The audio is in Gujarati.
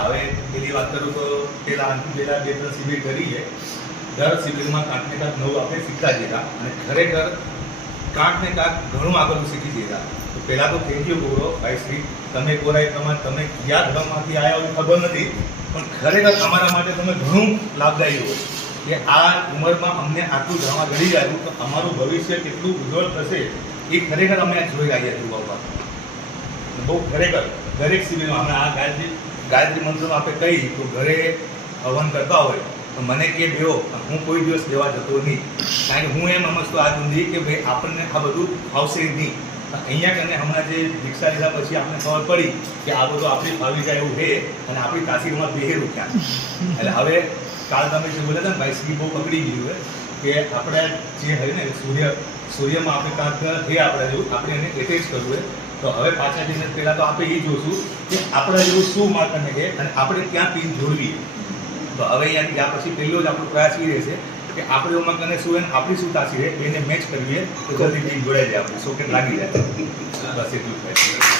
હવે પેલી વાત કરું તો પેલા 2-3 શિબિર કરી છે. દર શિબિરમાં કાંક ને કાંક નવું આપણે શીખતા જતા અને ખરેખર કાંક ને કાંક ઘણું આગળ શીખી જતા. તો પહેલાં તો થેન્ક યુ ગૌરવ ભાઈ શ્રી, તમે બોલાય પ્રમાણે તમે કયા ધર્મમાંથી આવ્યા હોય ખબર નથી, પણ ખરેખર અમારા માટે તમે ઘણું લાભદાયી હોય કે આ ઉંમરમાં અમને આટલું જાણવા ઘડી આવ્યું તો અમારું ભવિષ્ય કેટલું ઉજ્જવળ થશે એ ખરેખર અમે જોઈ રહ્યા છીએ બાપા. બહુ ખરેખર દરેક શિબિરમાં અમે આ ગાયત્રી મંત્રમાં આપણે કહી તો ઘરે હવન કરતા હોય તો મને કે બેહો, હું કોઈ દિવસ દેવા જતો નહીં, કારણ કે હું એમ સમજતો આજ સુધી કે ભાઈ આપણને આ બધું આવશે નહીં. અહીંયા કને હમણાં જે દીક્ષા લીધા પછી આપણને ખબર પડી કે આ બધું આપણી ફાવી જાય એવું છે અને આપણી કાશીમાં બેહેરું ક્યાં. એટલે હવે કાલ તમે જે બોલ્યા હતા ને ભાઈ શ્રી બહુ પકડી ગયું હોય કે આપણે જે હોય ને સૂર્યમાં આપણે કાંક છે આપણા જેવું આપણે એને એટેચ કરવું હોય. તો હવે પાછા જઈને પહેલાં તો આપણે એ જોશું કે આપણા જેવું શું માર્કરને છે અને આપણે ક્યાં પિન જોડવી. તો હવે અહીંયાથી ગયા પછી પહેલો જ આપણો પ્રયાસ એ રહેશે કે આપણે એમાં કને શું હોય ને આપણી શું તાસી રહે એને મેચ કરીએ તો જલ્દી પિન જોડાઈ જાય, આપણી સોકેટ લાગી જાય. બસ એટલું જ.